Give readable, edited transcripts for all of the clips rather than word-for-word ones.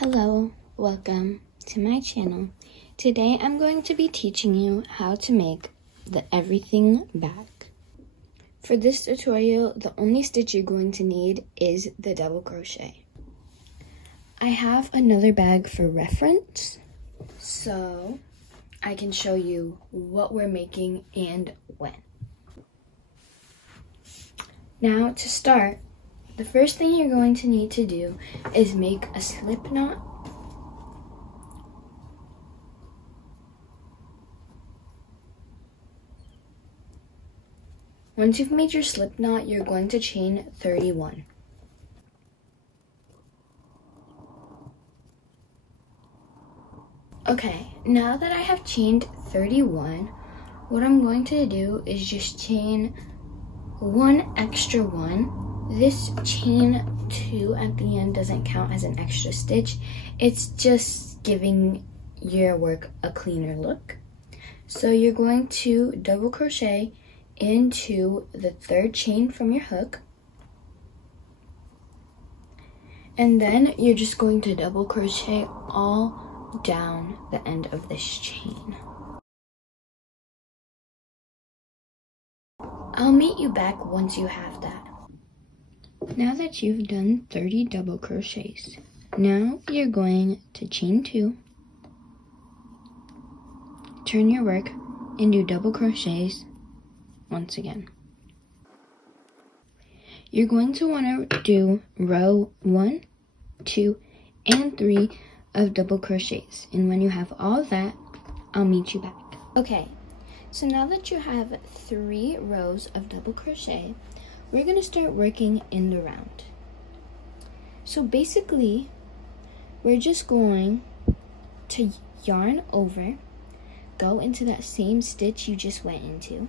Hello, welcome to my channel. Today I'm going to be teaching you how to make the everything bag. For this tutorial, the only stitch you're going to need is the double crochet. I have another bag for reference, so I can show you what we're making and when. Now to start, the first thing you're going to need to do is make a slip knot. Once you've made your slip knot, you're going to chain 31. Okay, now that I have chained 31, what I'm going to do is just chain one extra one. This chain 2 at the end doesn't count as an extra stitch. It's just giving your work a cleaner look. So you're going to double crochet into the third chain from your hook. And then you're just going to double crochet all down the end of this chain. I'll meet you back once you have that. Now that you've done 30 double crochets, now you're going to chain 2, turn your work, and do double crochets once again. You're going to want to do row 1, 2, and 3 of double crochets, and when you have all that, I'll meet you back. Okay, so now that you have 3 rows of double crochet, we're going to start working in the round. So basically, we're just going to yarn over, go into that same stitch you just went into.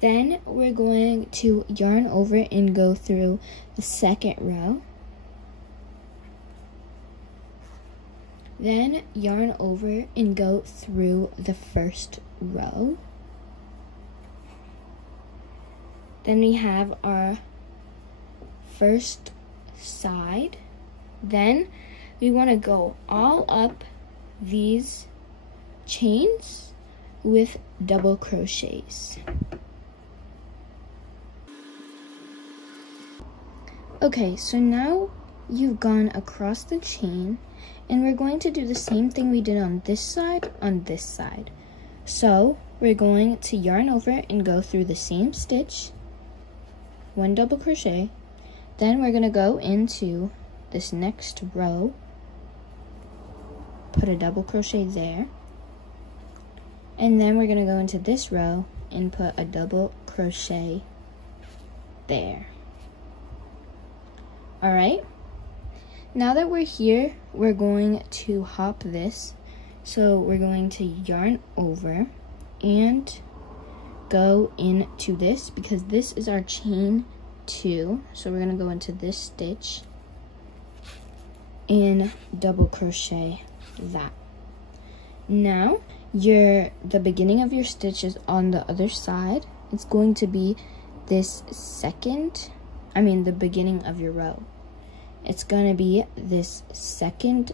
Then we're going to yarn over and go through the second row. Then yarn over and go through the first row. Then we have our first side. Then we want to go all up these chains with double crochets. Okay, so now you've gone across the chain, and we're going to do the same thing we did on this side. So we're going to yarn over and go through the same stitch, 1 double crochet, then we're going to go into this next row, put a double crochet there, and then we're going to go into this row and put a double crochet there. Alright, now that we're here, we're going to hop this, so we're going to yarn over and go into this, because this is our chain 2, so we're going to go into this stitch and double crochet that. Now the beginning of your stitch is on the other side. It's going to be this the beginning of your row. It's going to be this second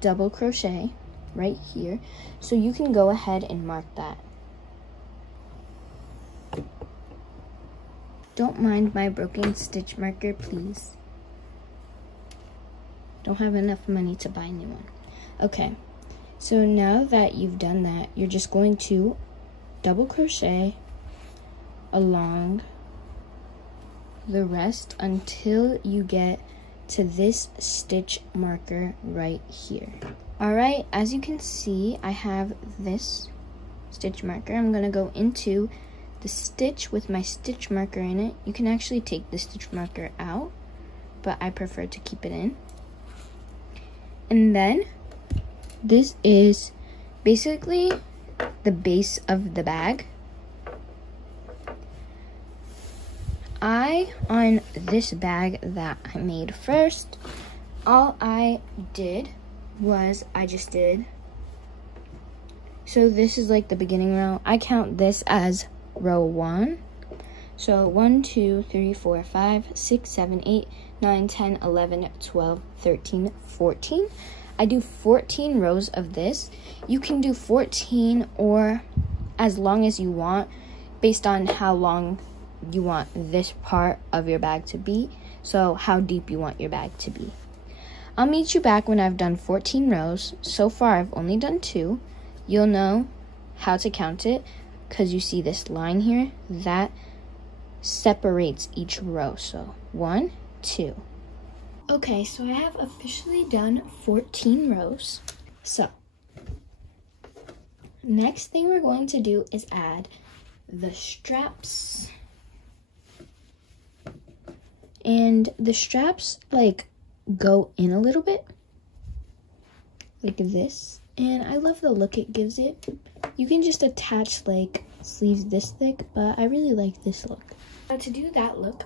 double crochet right here, so you can go ahead and mark that. Don't mind my broken stitch marker, please. Don't have enough money to buy a new one. Okay, so now that you've done that, you're just going to double crochet along the rest until you get to this stitch marker right here. Alright, as you can see, I have this stitch marker. I'm going to go into the stitch with my stitch marker in it. You can actually take the stitch marker out, but I prefer to keep it in. And then this is basically the base of the bag. On this bag that I made first, all I did was so this is like the beginning row. I count this as row 1. So 1, 2, 3, 4, 5, 6, 7, 8, 9, 10, 11, 12, 13, 14. I do 14 rows of this. You can do 14 or as long as you want, based on how long you want this part of your bag to be, so how deep you want your bag to be. I'll meet you back when I've done 14 rows. So far I've only done 2. You'll know how to count it because you see this line here that separates each row. So 1, 2. Okay, so I have officially done 14 rows. So next thing we're going to do is add the straps. And the straps like go in a little bit like this, and I love the look it gives it. You can just attach like sleeves this thick, but I really like this look. Now to do that look,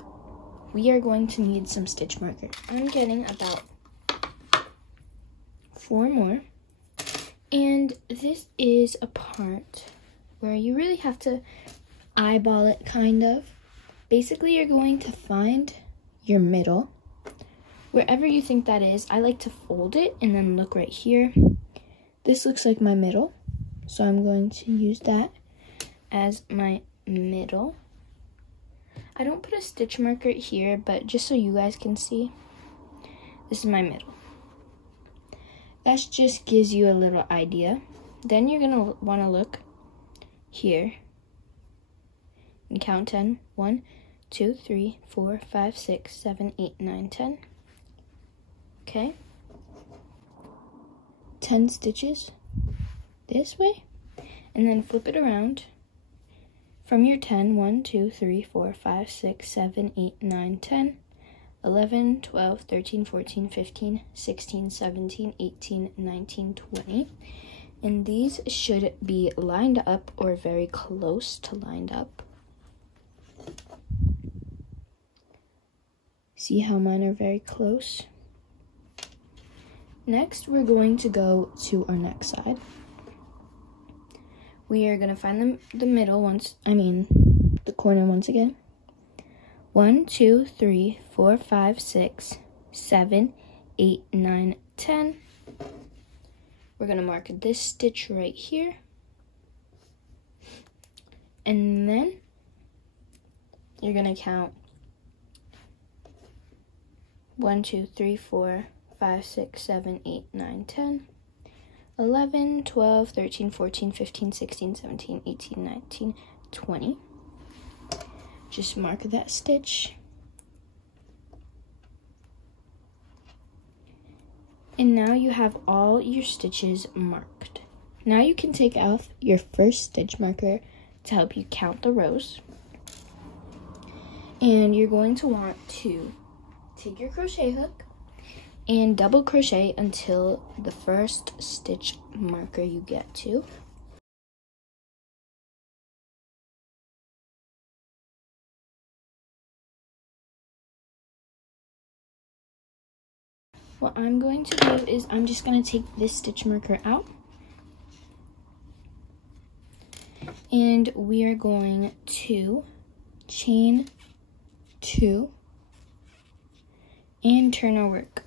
we are going to need some stitch marker. I'm getting about 4 more, and this is a part where you really have to eyeball it, kind of. Basically, you're going to find your middle, wherever you think that is. I like to fold it and then look right here. This looks like my middle, so I'm going to use that as my middle. I don't put a stitch marker here, but just so you guys can see, this is my middle. That just gives you a little idea. Then you're gonna want to look here and count 10. 1, 2, 3, 4, 5, 6, 7, 8, 9, 10. Okay. 10 stitches this way, and then flip it around. From your 10, 1, 2, 3, 4, 5, 6, 7, 8, 9, 10, 11, 12, 13, 14, 15, 16, 17, 18, 19, 20. And these should be lined up or very close to lined up. See how mine are very close? Next, we're going to go to our next side. We are going to find the middle the corner once again. 1, 2, 3, 4, 5, 6, 7, 8, 9, 10. We're going to mark this stitch right here. And then you're going to count 1, 2, 3, 4, 5, 6, 7, 8, 9, 10, 11, 12, 13, 14, 15, 16, 17, 18, 19, 20. Just mark that stitch. And now you have all your stitches marked. Now you can take off your first stitch marker to help you count the rows. And you're going to want to take your crochet hook and double crochet until the first stitch marker you get to. What I'm going to do is I'm just going to take this stitch marker out, and we are going to chain 2 and turn our work.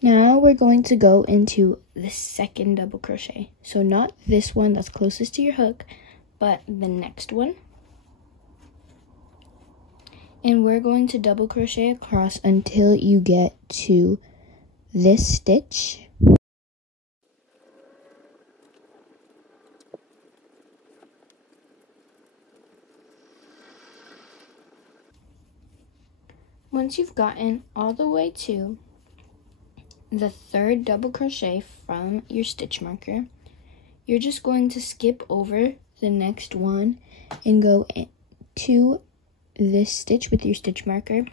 Now we're going to go into the second double crochet. So not this one that's closest to your hook, but the next one. And we're going to double crochet across until you get to this stitch. Once you've gotten all the way to the third double crochet from your stitch marker, you're just going to skip over the next one and go to this stitch with your stitch marker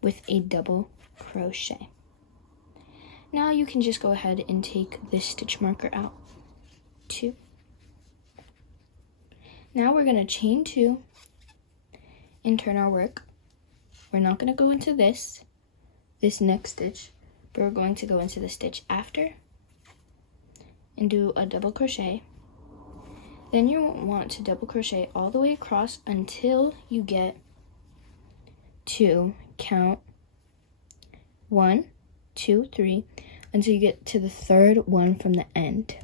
with a double crochet. Now you can just go ahead and take this stitch marker out. 2. Now we're going to chain 2 and turn our work. We're not going to go into this next stitch, but we're going to go into the stitch after and do a double crochet. Then you want to double crochet all the way across until you get to count 1, 2, 3, until you get to the third one from the end.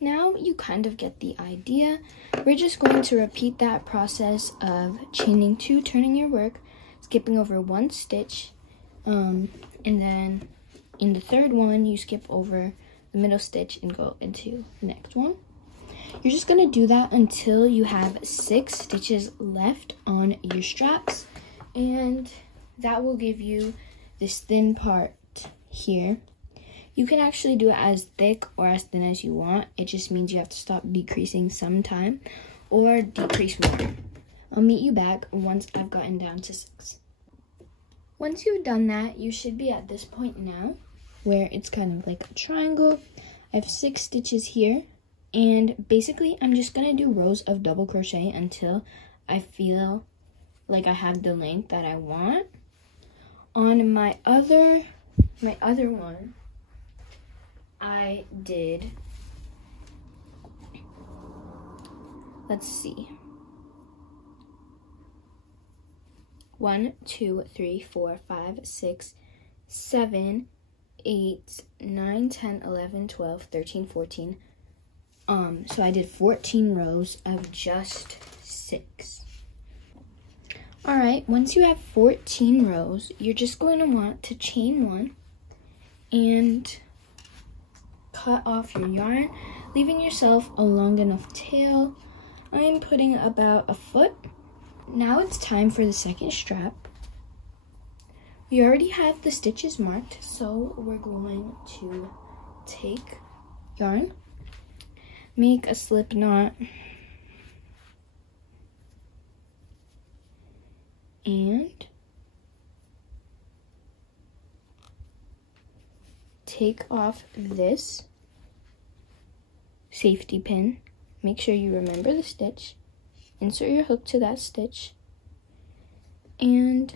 Now you kind of get the idea. We're just going to repeat that process of chaining 2, turning your work, skipping over 1 stitch, and then in the third one you skip over the middle stitch and go into the next one. You're just going to do that until you have 6 stitches left on your straps, and that will give you this thin part here. You can actually do it as thick or as thin as you want. It just means you have to stop decreasing sometime or decrease more. I'll meet you back once I've gotten down to 6. Once you've done that, you should be at this point now where it's kind of like a triangle. I have 6 stitches here, and basically I'm just gonna do rows of double crochet until I feel like I have the length that I want. On my other one, I did, let's see, 1, 2, 3, 4, 5, 6, 7, 8, 9, 10, 11, 12, 13, 14. So I did 14 rows of just 6. All right, once you have 14 rows, you're just going to want to chain 1 and cut off your yarn, leaving yourself a long enough tail. I'm putting about a foot. Now it's time for the second strap. We already have the stitches marked, so we're going to take yarn, make a slip knot, and take off this safety pin. Make sure you remember the stitch. Insert your hook to that stitch, and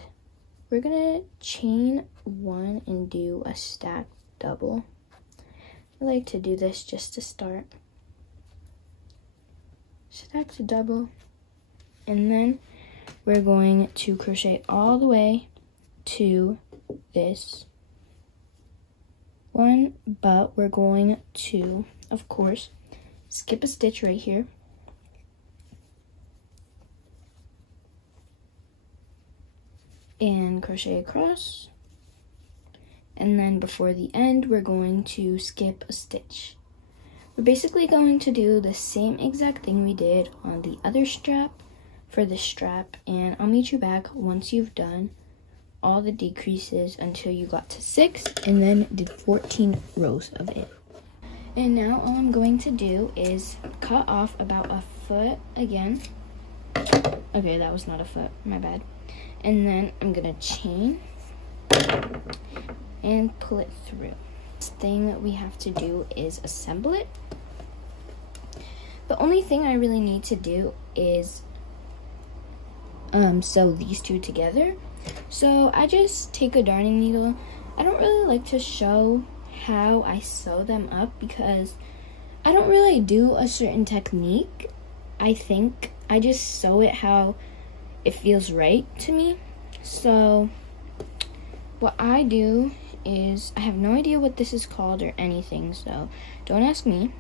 we're gonna chain 1 and do a stack double. I like to do this just to start. Stack to double, and then we're going to crochet all the way to this one, but we're going to, of course, skip a stitch right here. And crochet across, and then before the end we're going to skip a stitch. We're basically going to do the same exact thing we did on the other strap for this strap, and I'll meet you back once you've done all the decreases until you got to 6 and then did 14 rows of it. And now all I'm going to do is cut off about a foot again. Okay, that was not a foot, my bad. And then I'm gonna chain and pull it through. This thing that we have to do is assemble it. The only thing I really need to do is sew these two together. So I just take a darning needle. I don't really like to show how I sew them up because I don't really do a certain technique. I think I just sew it how it feels right to me. So what I do is, I have no idea what this is called or anything, so don't ask me,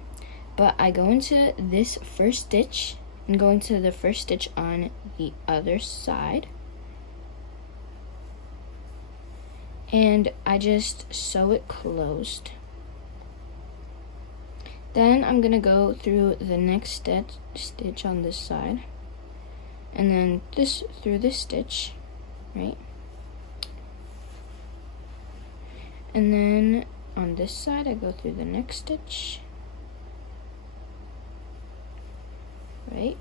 but I go into this first stitch and go into the first stitch on the other side, and I just sew it closed. Then I'm gonna go through the next stitch on this side, and then this through this stitch, right? And then on this side I go through the next stitch, right?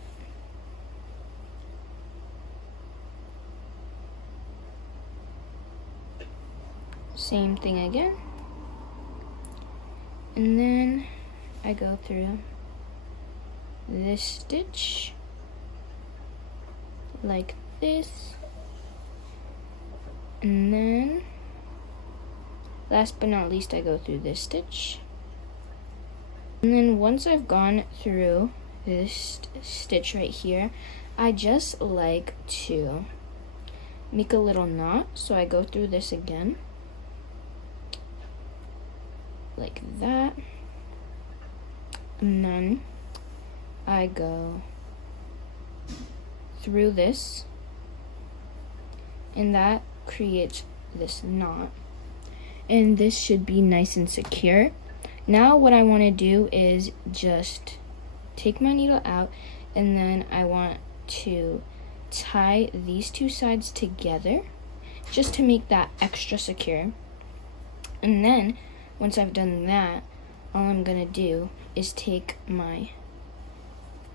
Same thing again. And then I go through this stitch like this, And then, last but not least, I go through this stitch. And then once I've gone through this stitch right here, I just like to make a little knot. So I go through this again, like that. And then I go through this, and that creates this knot. And this should be nice and secure. Now what I want to do is just take my needle out, and then I want to tie these two sides together just to make that extra secure. And then once I've done that, all I'm gonna do is take my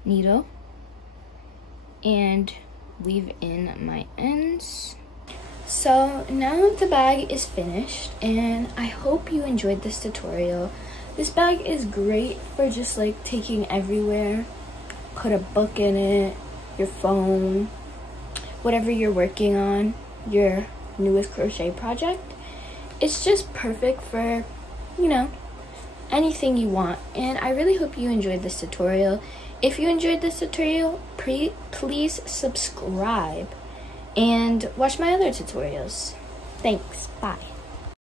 needle and weave in my ends. So now the bag is finished, and I hope you enjoyed this tutorial. This bag is great for just like taking everywhere. Put a book in it, your phone, whatever you're working on, your newest crochet project. It's just perfect for, you know, anything you want. And I really hope you enjoyed this tutorial. If you enjoyed this tutorial, please subscribe and watch my other tutorials. Thanks. Bye.